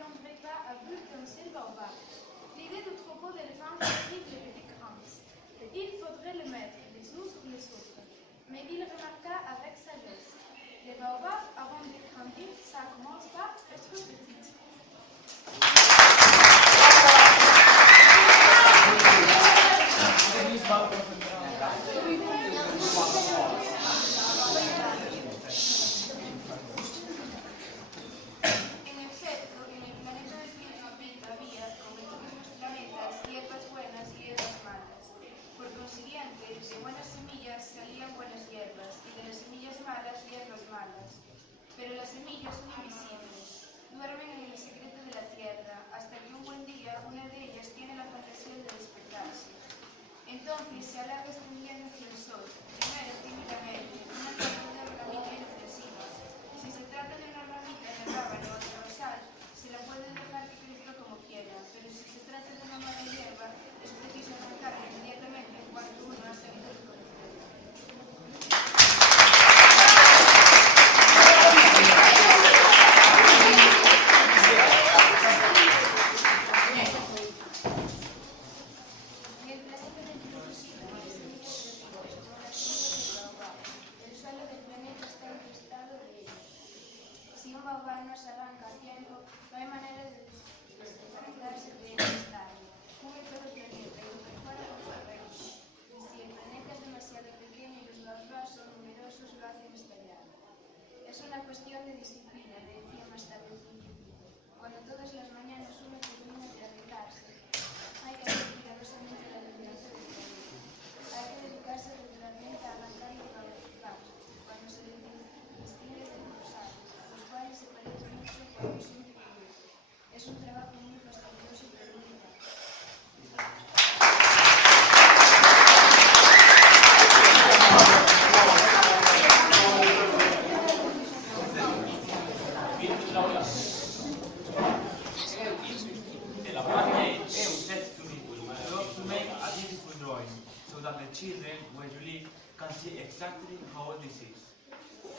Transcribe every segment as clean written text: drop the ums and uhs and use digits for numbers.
viendrait pas à bout d'un seul baobab. L'idée du troupeau d'éléphants fatigue les bébés grands. Il faudrait le mettre les uns sur les autres. Mais il remarqua avec sagesse. Les baobabs, avant de grandir, ça commence par être petit. Pero las semillas son invisibles, duermen en el secreto de la tierra, hasta que un buen día una de ellas tiene la fantasía de despertarse. Entonces se alarga extendiendo hacia el sol, primero tímidamente, una pequeña ramita inofensiva. Si se trata de una ramita en el rábano o de rosal, se la puede dejar que crezca como quiera, pero si se trata de una mala hierba, es preciso arrancarla inmediatamente en cuanto uno ha sabido reconocerla. Si un baobab no se arranca a tiempo, no hay manera de desconectarse de este estado. Cubre todo el planeta y lo perfora con su arreglo. Y si el planeta es demasiado pequeño y los baobabs son numerosos, lo hacen estallar. Es una cuestión de disciplina, le decía más tarde el científico. Cuando todas las mañanas uno termina de arreglarse, hay que hacer cuidadosamente la limpieza del planeta. Hay que dedicarse regularmente a arrancar los baobabs cuando se les distingue de los rosales, los cuales se parecen mucho cuando son pequeños. Es un trabajo muy fastidioso pero muy práctico. That the children where you live can see exactly how old this is.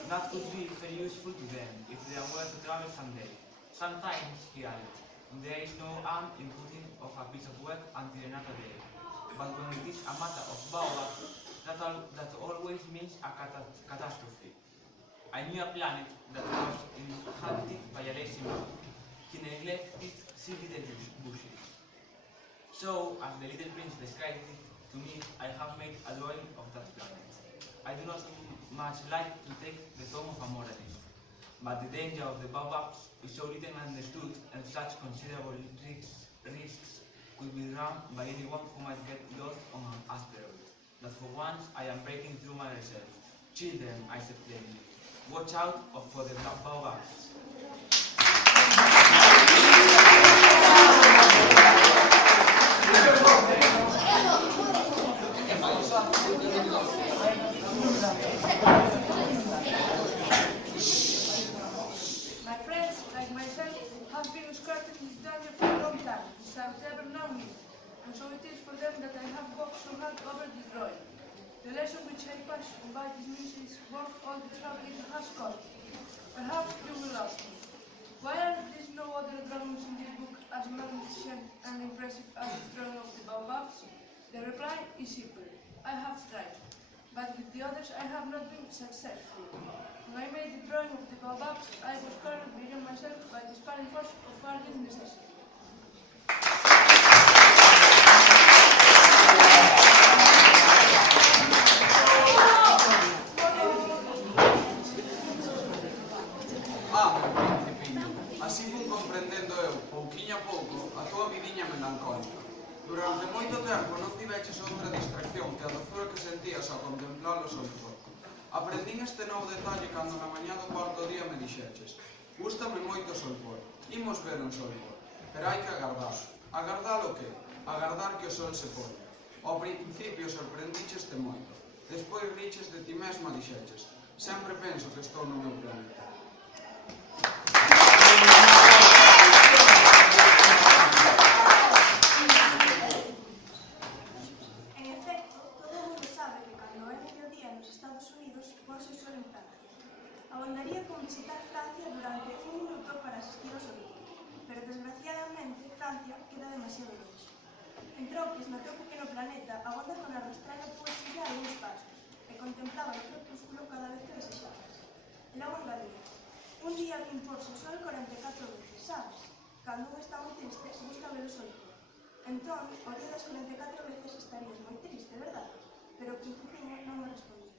That could be very useful to them if they were to travel someday. Sometimes, he added, there is no harm in putting off a piece of work until another day. But when it is a matter of baobab, that always means a catastrophe. I knew a planet that was inhabited by a lazy man. He neglected silly bushes. So, as the little prince described it to me, I have made a drawing of that planet. I do not much like to take the tone of a moralist, but the danger of the baobabs is so little understood and such considerable risks could be run by anyone who might get lost on an asteroid, that for once I am breaking through my reserve. Children, I said plainly, watch out for the baobabs. My friends, like myself, have been skirting this danger for a long time, without ever knowing it, and so it is for them that I have worked so hard over this drawing. The lesson which I pass on by this means is worth all the trouble it has cost. Perhaps you will ask me, why are there no other drawings in this book as magnificent and impressive as the drawing of the baobabs? The reply is simple. I have tried, but with the others I have not been successful. When I made the drawing of the baobabs, I was currently beyond myself by the sparring force of urgent necessity. Así fun comprendendo eu, pouquiño a pouco, a túa vidiña melancólica. Durante moito tempo non tiveches outra distracción que a dozura que sentías ao contemplar o solpor. Aprendín este novo detalle cando na mañá do cuarto día me dixeches: gústame moito o solpor, imos ver un solpor, pero hai que agardar. Agardar o que? Agardar que o sol se poña. Ao principio sorprendicheste moito, despois riches de ti mesma dixeches: sempre penso que estou no meu planeta. Abondaría con visitar Francia durante un minuto para asistir ao sorteo, pero distancia queda demasiado longe. Entronques no teu pequeno planeta aguarda con arrastrarla pois ya algúns pasos e contemplaba o crepúsculo cada vez que desexabas. E logo engadía: un día que impórse o sol 44 veces, sabes? Cando un está moi triste, busca ver o sol puro. Entón, ao día das 44 veces estarías moi triste, verdad? Pero o principiño non me respondeu.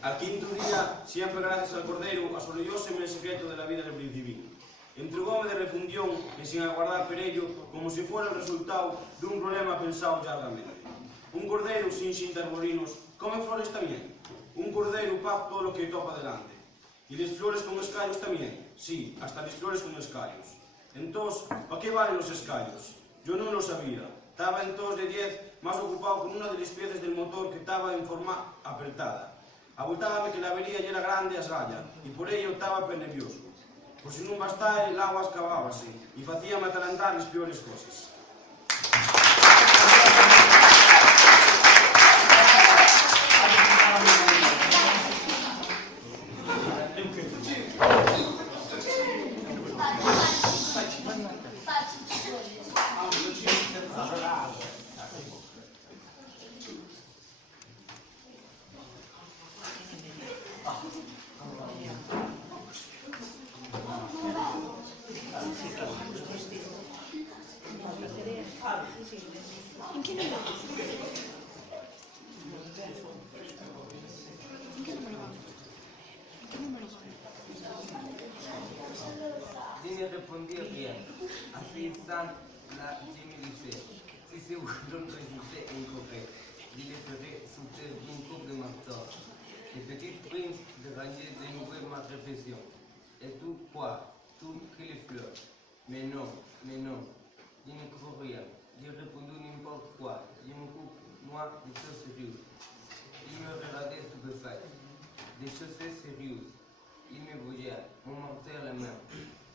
Al quinto día, siempre gracias al Cordero, asolellóseme el secreto de la vida del Principín. Entregóme de refundión e sin aguardar per ello, como se fuera el resultado dun problema pensado largamente. Un cordero sin xintarborinos come flores tamén. Un cordero paz todo lo que topa delante. E les flores con escallos tamén. Sí, hasta les flores con escallos. Entós, pa que valen los escallos? Yo non lo sabía. Estaba entós de 10 más ocupado con una de las piezas del motor que estaba en forma apretada. Abultábame que la avería ya era grande a esgalla, e por ello estaba ben nervioso. Por si non bastara, el agua escavábase, e facíame atalantar as peores cosas. Jimmy respondió bien. Así Sam la Jimmy dice, si se un résultat incorrect, il est fait sauter une coupe de marteau. Le petit prince de ranger de nouveau ma réflexion. Et tout quoi? Tout que les fleurs. Mais non. Je ne crois rien. J'ai répondu n'importe quoi. Je m'occupe, moi, des choses sérieuses. Il me regardait stupéfait. Des choses sérieuses. Il me voyait, mon marteau à la main.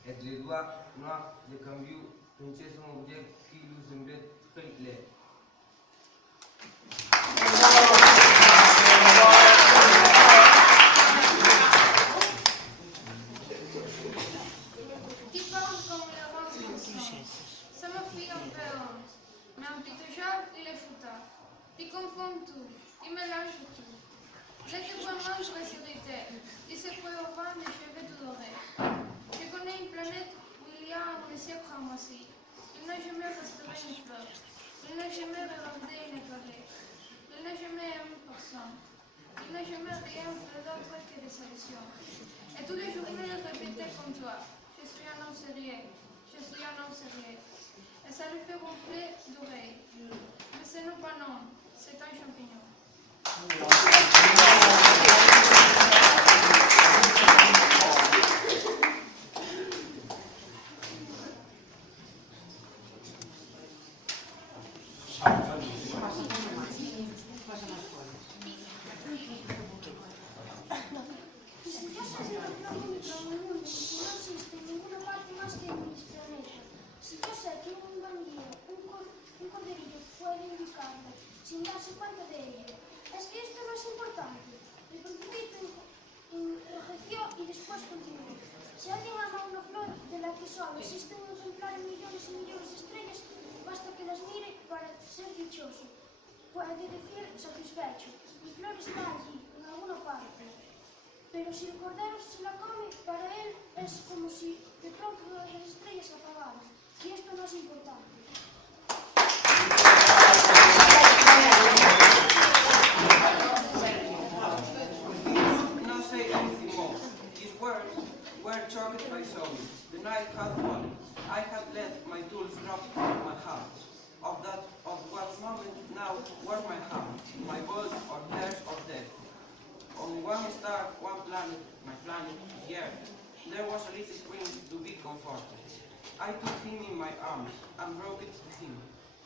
Et les doigts noirs de cambio pinchaient son objet qui lui semblait très laid. Tu parles comme le roi François. Ça me fit un peu honte. Mais un pitouchard, il est foutard. Tu confonds tout. Tu mélanges tout. J'étais vraiment spécialité. Tu sais quoi au vent des cheveux tout dorés. Je connais une planète où il y a un monsieur ramassé. Il n'a jamais restauré une fleur. Il n'a jamais regardé une étoile. Il n'a jamais aimé personne. Il n'a jamais rien fait d'autre que des solutions. Et tous les journées, il répétait comme toi. Je suis un homme sérieux. Je suis un homme sérieux. Et ça lui fait gonfler d'oreilles. Mais ce n'est pas un homme, c'est un champignon. Sin darse cuenta de ello. Es que esto no es importante. El principito enrojeció y después continuó. Si alguien ama una flor de la que solo existen un ejemplar en millones y millones de estrellas, basta que las mire para ser dichoso. Puede decir satisfecho. Mi flor está allí, en alguna parte. Pero si el cordero se la come, para él es como si de pronto todas las estrellas se apagaran. Y esto no es importante. Not say anything more. His words were choked by sorrow. The night had fallen. I had let my tools drop from my hand. Of what moment now was my hand, my birth or death or death. On one star, one planet, my planet, the Earth, there was a little prince to be comforted. I took him in my arms and broke it to him.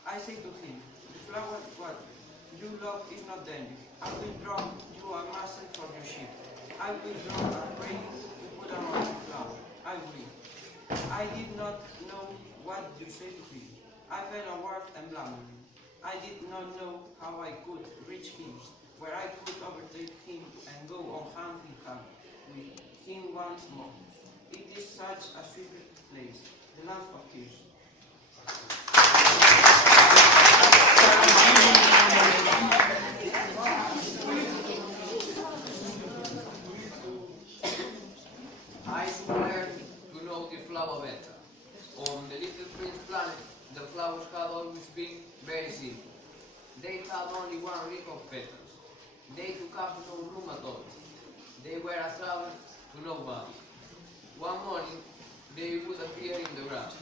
I said to him, the flower what you love is not dangerous. I will draw you a mast for your ship. I will draw a ring to put on the flower. I will. I did not know what you say to him. I fell a word and blundered. I did not know how I could reach him, where I could overtake him and go on hand in hand with him once more. It is such a sweet place, the land of tears. I swear to know the flower better. On the Little Prince planet, the flowers had always been very simple. They had only one ring of petals. They took up no room at all. They were a trouble to nobody. One morning, they would appear in the grass,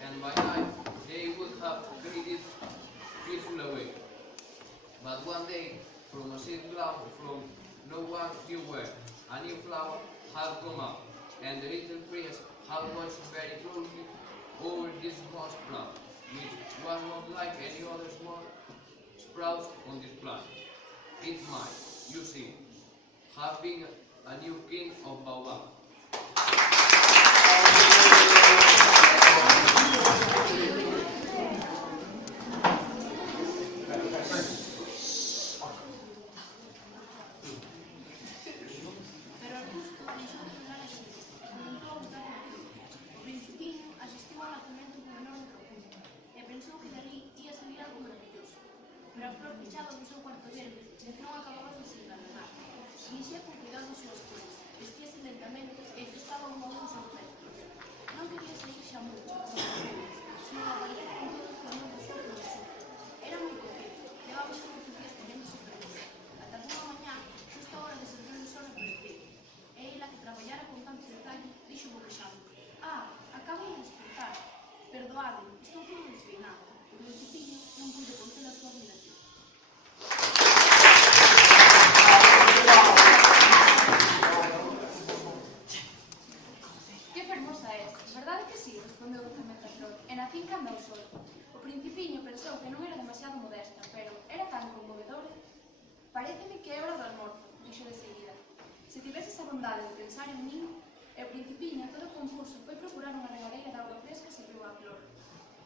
and by night, they would have faded peaceful away. But one day, from a seed cloud from no one knew where, a new flower had come up, and the little prince had watched very closely over this vast plant, which was not like any other small sprout on this planet. It might, you see, have been a new king of Baobab. Pero Augusto deixou de falar así. Comenzou a botar na flor. O principiño asistiu ao nacemento dun enorme capullo e pensou que dali ia salir algo maravilloso. Pero a flor pechaba no seu cuarto verde de que non acababa de se enganar. Inixía con cuidado as súas cores, vestíase lentamente e prestaba un modo aos aspectos. Non quería sair xa moito, sino aparecer con todos os novos xos do sur. Era moi coqueto, levaba xa moitos días queréndose perder. Ata que unha mañá, xusto a hora de servir o sol apareceu. E ela que traballara con tanto detalle, dixo boquexando: acabo de despertar. Perdoade, estou todo despeinado. O principiño non pude conter a súa admiración. Que fermosa és, verdade que sí? Respondeu docamente a flor, e na finca anda o sol. O principiño pensou que non era demasiado modesta, pero era tan conmovedora. Paréceme que é hora do almorzo, dixo de seguida. Se tiveses a bondade de pensar en min, e o principiño, todo confuso, foi procurar unha regadeira de auga fresca e serviu a flor.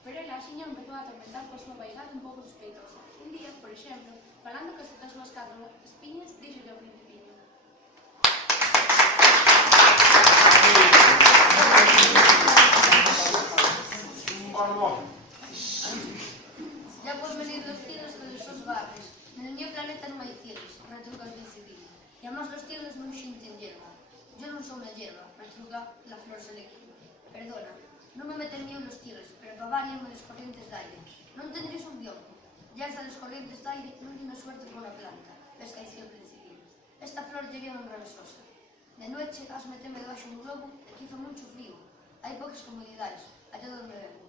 Pero ela axiña empezou a atormentar coa súa vaidade un pouco suspeitosa. Un día, por exemplo, falando das súas 4 espiñas, díxolle ao principiño: Ya podes venir los tigres de los sos barres. En el mío planeta non hai tigres, retruca el principillo. E además los tigres non xinten hierba. Yo non son a hierba, retruca la flor selectiva. Perdona, non me meten mío los tigres, pero pavarían las corrientes de aire. Non tendréis un biombo. Ya estas las corrientes de aire non tiene suerte con la planta, ves que dicía el principillo. Esta flor lle bien enrevesosa. De noche has meteme debaixo un globo e que hizo mucho frío. Hai poucas comodidades, allá donde vengo.